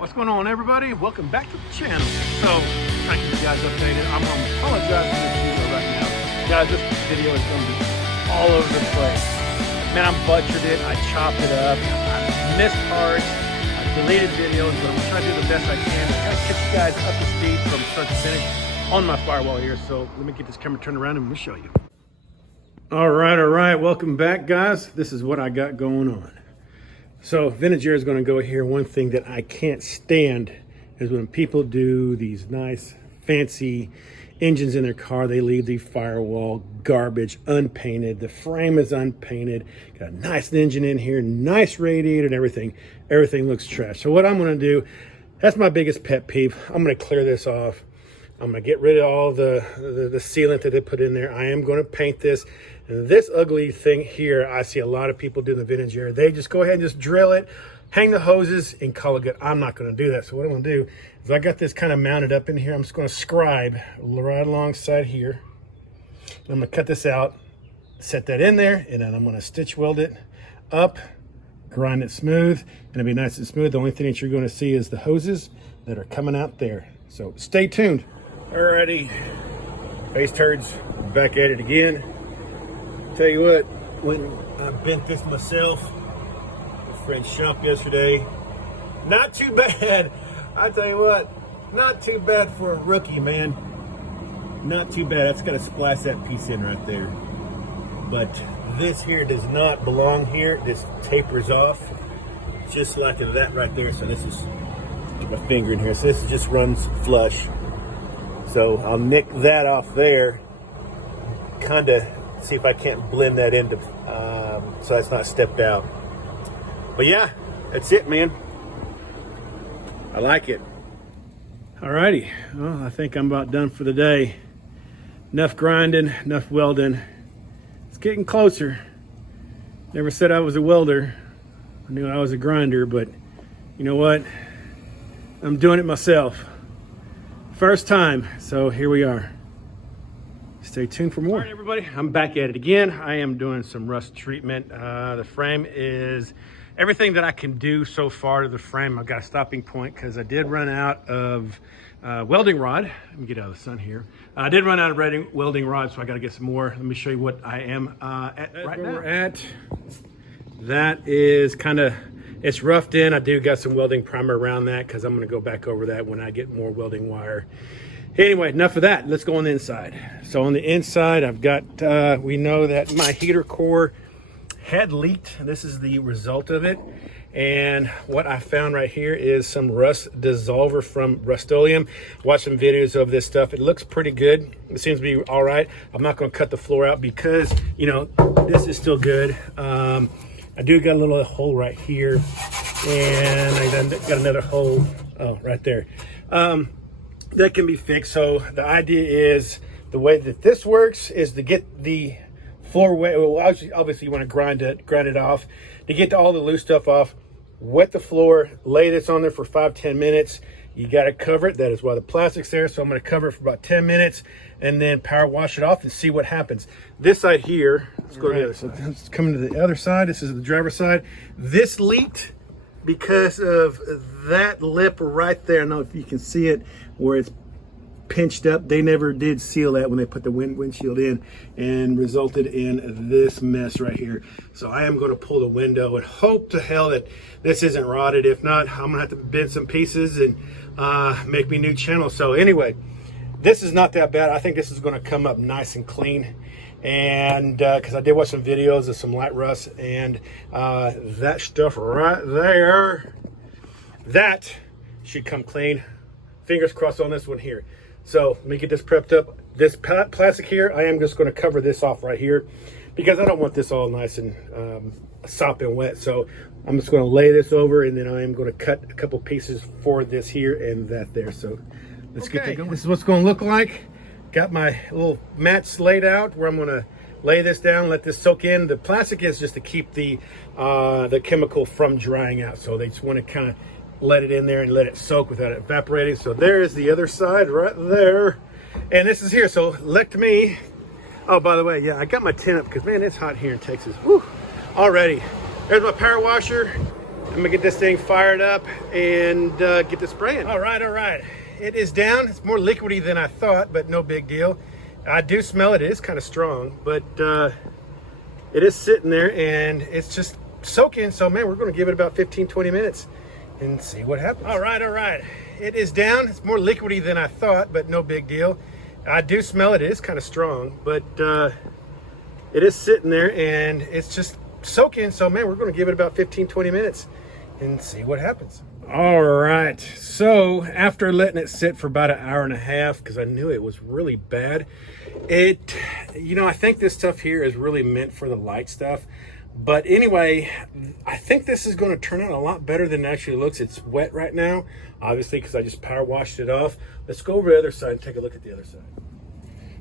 What's going on, everybody? Welcome back to the channel. So, trying to keep you guys updated. I'm gonna apologize for this video right now. Guys, this video is gonna be all over the place. Man, I butchered it, I chopped it up, I missed parts, I deleted videos, but I'm gonna try to do the best I can to kind of get you guys up to speed from start to finish on my firewall here. So let me get this camera turned around and we'll show you. All right, welcome back, guys. This is what I got going on. So Vinegar is going to go here. One thing that I can't stand is when people do these nice fancy engines in their car, they leave the firewall garbage unpainted. The frame is unpainted, got a nice engine in here, nice radiator and everything looks trash. So what I'm going to do, that's my biggest pet peeve. I'm going to clear this off. I'm going to get rid of all the sealant that they put in there. I am going to paint this. And this ugly thing here, I see a lot of people doing the Vinegar. They just go ahead and just drill it, hang the hoses, and call it good. I'm not going to do that. So what I'm going to do is I got this kind of mounted up in here. I'm just going to scribe right alongside here. I'm going to cut this out, set that in there, and then I'm going to stitch weld it up, grind it smooth, and it'll be nice and smooth. The only thing that you're going to see is the hoses that are coming out there. So stay tuned. Alrighty, face turds, back at it again. Tell you what, when I bent this myself, my friend Shump yesterday, not too bad. I tell you what, not too bad for a rookie, man. Not too bad. That's got to splice that piece in right there. But this here does not belong here. This tapers off, just like that right there. So this is my finger in here. So this just runs flush. So I'll nick that off there, kind of see if I can't blend that into, so that's not stepped out. But yeah, that's it, man. I like it. Alrighty, well, I think I'm about done for the day. Enough grinding, enough welding. It's getting closer. Never said I was a welder. I knew I was a grinder, but you know what? I'm doing it myself. First time, so here we are. Stay tuned for more. All right, everybody, I'm back at it again. I am doing some rust treatment. The frame is everything that I can do so far to the frame. I've got a stopping point because I did run out of welding rod. Let me get out of the sun here. I did run out of welding rod, so I got to get some more. Let me show you what I am at right now. We're at. That is kind of, it's roughed in. I do got some welding primer around that because I'm going to go back over that when I get more welding wire. Anyway, enough of that. Let's go on the inside. So on the inside, I've got, we know that my heater core had leaked. This is the result of it. And what I found right here is some rust dissolver from Rust-Oleum. Watch some videos of this stuff. It looks pretty good. It seems to be all right. I'm not going to cut the floor out because, you know, this is still good. I do got a little hole right here, and I got another hole, right there. That can be fixed. So the idea is, the way that this works is to get the floor wet. Well, obviously you want to grind it off. To get all the loose stuff off, wet the floor, lay this on there for 5-10 minutes. You got to cover it. That is why the plastic's there. So I'm going to cover it for about 10 minutes and then power wash it off and see what happens. This side here, let's go to the other side. So let's come to the other side. This is the driver's side. This leaked because of that lip right there. I don't know if you can see it where it's pinched up. They never did seal that when they put the windshield in, and resulted in this mess right here. So I am going to pull the window and hope to hell that this isn't rotted. If not, I'm gonna have to bend some pieces and make me a new channel. So anyway, this is not that bad. I think this is going to come up nice and clean. And because I did watch some videos of some light rust, and that stuff right there, that should come clean. Fingers crossed on this one here. So let me get this prepped up. This plastic here, I am just going to cover this off right here because I don't want this all nice and sopping wet. So I'm just going to lay this over, and then I am going to cut a couple pieces for this here and that there. So let's get that going. This is what's going to look like. Got my little mats laid out where I'm going to lay this down, let this soak in. The plastic is just to keep the chemical from drying out. So they just want to kind of let it in there and let it soak without it evaporating. So there is the other side right there. And this is here. So let me, oh, by the way, yeah, I got my tent up because, man, it's hot here in Texas. Woo, already. There's my power washer. I'm gonna get this thing fired up and get the spraying. All right. It is down. It's more liquidy than I thought, but no big deal. I do smell it. It is kind of strong, but it is sitting there and it's just soaking. So man, we're gonna give it about 15-20 minutes and see what happens. All right. It is down. It's more liquidy than I thought, but no big deal. I do smell it. It is kind of strong, but it is sitting there and it's just soaking. So man, we're going to give it about 15-20 minutes and see what happens. All right, so after letting it sit for about an hour and a half, because I knew it was really bad, I think this stuff here is really meant for the light stuff. But anyway, I think this is going to turn out a lot better than it actually looks. It's wet right now, obviously, because I just power washed it off. Let's go over to the other side and take a look at the other side.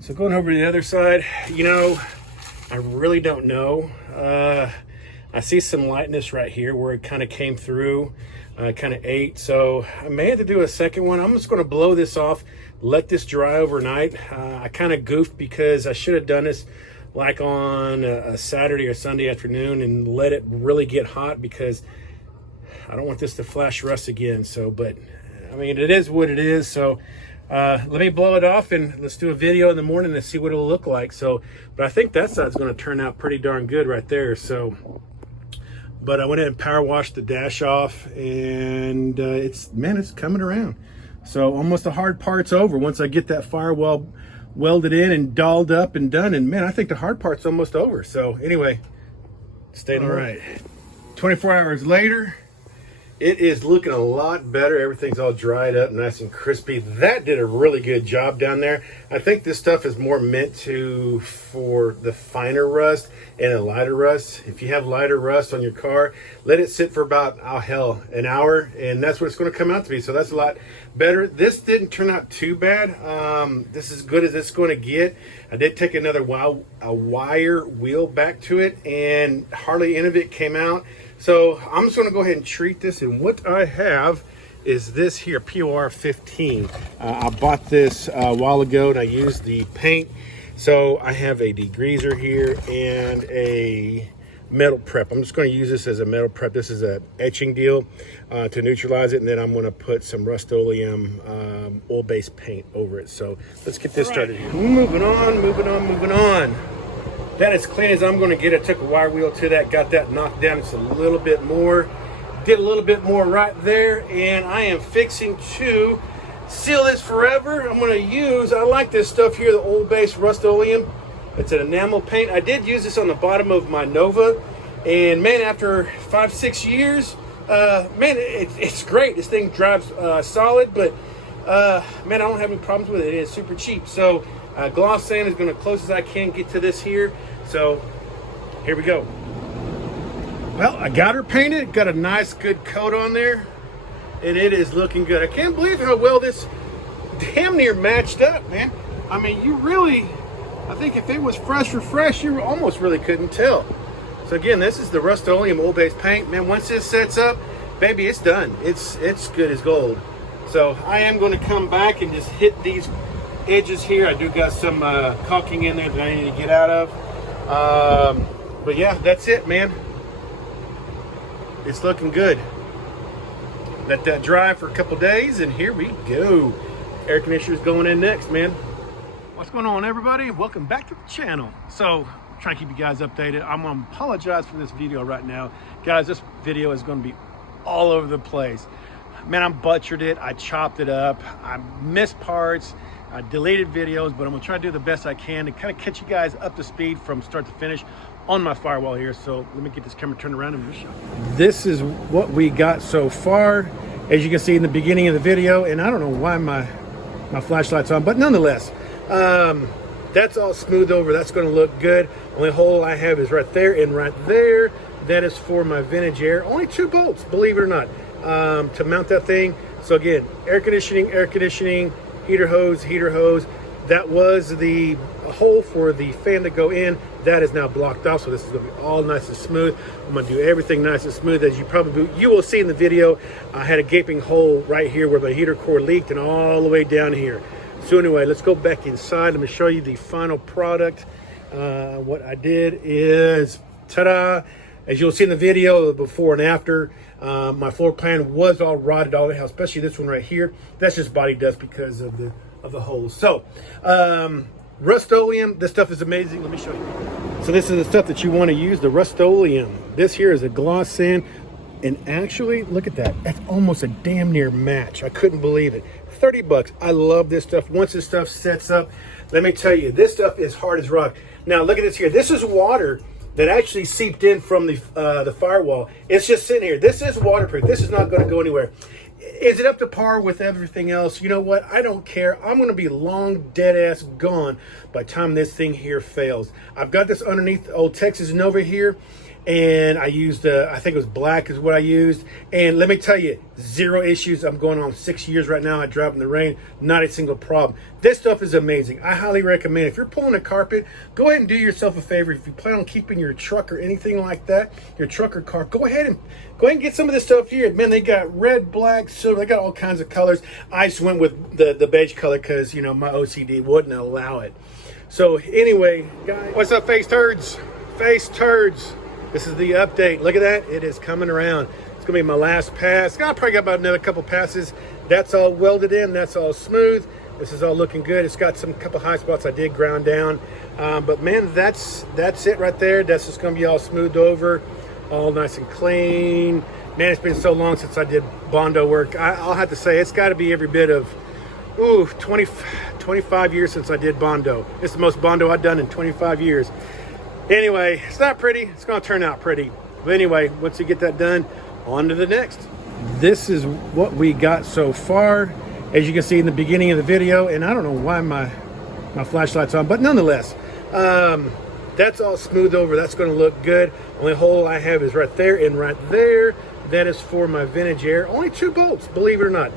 So going over to the other side, I really don't know. I see some lightness right here where it kind of came through, kind of ate. So I may have to do a second one. I'm just going to blow this off, let this dry overnight. I kind of goofed because I should have done this like on a Saturday or Sunday afternoon and let it really get hot, because I don't want this to flash rust again. So, but I mean, it is what it is. So let me blow it off and let's do a video in the morning to see what it'll look like. So, but I think that side's going to turn out pretty darn good right there. So, but I went in and power washed the dash off, and it's coming around. So almost the hard part's over once I get that firewall welded in and dolled up and done. And man, I think the hard part's almost over. So anyway, stay all right. 24 hours later, it is looking a lot better. Everything's all dried up, nice and crispy. That did a really good job down there. I think this stuff is more meant for the finer rust and a lighter rust. If you have lighter rust on your car, let it sit for about, an hour, and that's what it's going to come out to be. So that's a lot better. This didn't turn out too bad. This is as good as it's going to get. I did take another wire wheel back to it, and hardly any of it came out. So I'm just going to go ahead and treat this, and what I have is this here, POR 15. I bought this a while ago, and I used the paint. So I have a degreaser here and a metal prep. I'm just going to use this as a metal prep. This is a etching deal to neutralize it, and then I'm going to put some Rust-Oleum oil-based paint over it. So let's get this started here. Moving on. That is clean as I'm going to get it. I took a wire wheel to that, got that knocked down just a little bit more. Did a little bit more right there, and I am fixing to seal this forever. I'm going to use, I like this stuff here, the oil-based Rust-Oleum. It's an enamel paint. I did use this on the bottom of my Nova, and man, after 5-6 years, man, it's great. This thing drives solid, but man, I don't have any problems with it. It is super cheap. So gloss sand is going to close as I can get to this here. So here we go. Well, I got her painted, got a nice good coat on there, and it is looking good. I can't believe how well this damn near matched up, man. I mean, I think if it was fresh, you almost really couldn't tell. So again, this is the Rust-Oleum oil-based paint. Man, once this sets up, baby, it's done. It's good as gold. So I am going to come back and just hit these edges here. I do got some caulking in there that I need to get out of. But yeah, that's it, man. It's looking good. Let that dry for a couple days, and here we go. Air conditioner's going in next, man. What's going on, everybody? Welcome back to the channel. So I'm trying to keep you guys updated. I'm gonna apologize for this video right now, guys. This video is going to be all over the place, man. I butchered it, I chopped it up, I missed parts, I deleted videos, but I'm gonna try to do the best I can to kind of catch you guys up to speed from start to finish on my firewall here. So let me get this camera turned around and show you. This is what we got so far, as you can see in the beginning of the video. And I don't know why my flashlight's on, but nonetheless, that's all smoothed over. That's going to look good. Only hole I have is right there and right there. That is for my vintage air. Only 2 bolts, believe it or not, to mount that thing. So again, air conditioning, heater hose. That was the hole for the fan to go in. That is now blocked off, so this is going to be all nice and smooth. I'm going to do everything nice and smooth. As you will see in the video, I had a gaping hole right here where the heater core leaked, and all the way down here. So anyway, let's go back inside. Let me show you the final product. What I did is, ta-da! As you'll see in the video, the before and after, My floor pan was all rotted all the way, especially this one right here. That's just body dust because of the holes. So Rust-Oleum, this stuff is amazing. Let me show you. So this is the stuff that you want to use, the Rust-Oleum. This here is a gloss sand, and actually look at that, that's almost a damn near match. I couldn't believe it. 30 bucks. I love this stuff. Once this stuff sets up, let me tell you, this stuff is hard as rock. Now look at this here. This is water that actually seeped in from the firewall. It's just sitting here. This is waterproof. This is not going to go anywhere. Is it up to par with everything else? You know what? I don't care. I'm going to be long dead ass gone by the time this thing here fails. I've got this underneath old Texas Nova here, and I used, I think it was black is what I used. And let me tell you, zero issues. I'm going on 6 years right now. I drive in the rain, not a single problem. This stuff is amazing. I highly recommend it. If you're pulling a carpet, go ahead and do yourself a favor. If you plan on keeping your truck or anything like that, your truck or car, go ahead and get some of this stuff here. Man, they got red, black, silver. They got all kinds of colors. I just went with the beige color because, you know, my OCD wouldn't allow it. So anyway, guys, what's up, face turds? Face turds. This is the update. Look at that. It is coming around. It's going to be my last pass. I probably got about another couple passes. That's all welded in. That's all smooth. This is all looking good. It's got some couple high spots I did ground down. But man, that's it right there. That's just going to be all smoothed over, all nice and clean. Man, it's been so long since I did Bondo work. I'll have to say it's got to be every bit of 25 years since I did Bondo. It's the most Bondo I've done in 25 years. Anyway, it's not pretty. It's going to turn out pretty. But anyway, once you get that done, on to the next. This is what we got so far. As you can see in the beginning of the video, and I don't know why my flashlight's on, but nonetheless, that's all smoothed over. That's going to look good. Only hole I have is right there and right there. That is for my vintage air. Only 2 bolts, believe it or not,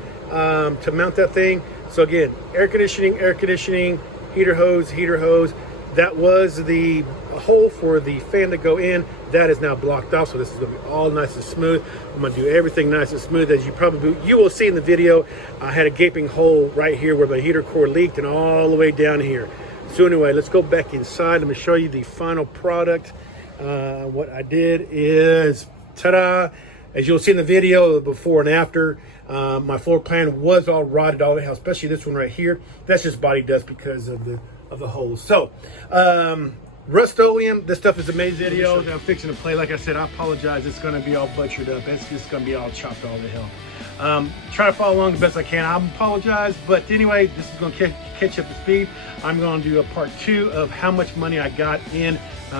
to mount that thing. So again, air conditioning, heater hose. That was the hole for the fan to go in. That is now blocked off, so this is going to be all nice and smooth. I'm going to do everything nice and smooth. As you will see in the video, I had a gaping hole right here where my heater core leaked and all the way down here. So anyway, let's go back inside. Let me show you the final product. What I did is, ta-da! As you'll see in the video, the before and after, my floor pan was all rotted all the way, especially this one right here. That's just body dust because of the holes. So Rust-Oleum, this stuff is amazing. Video that I'm fixing to play, like I said, I apologize. It's going to be all butchered up. It's just going to be all chopped all to hell. Try to follow along the best I can. I apologize, but anyway, this is going to catch up to speed. I'm going to do a part 2 of how much money I got in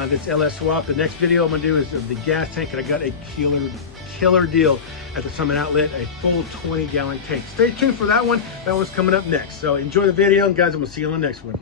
this LS swap. The next video I'm going to do is of the gas tank, and I got a killer deal at the Summit Outlet, a full 20-gallon tank. Stay tuned for that one. That one's coming up next. So enjoy the video, and guys, I'm going to see you on the next one.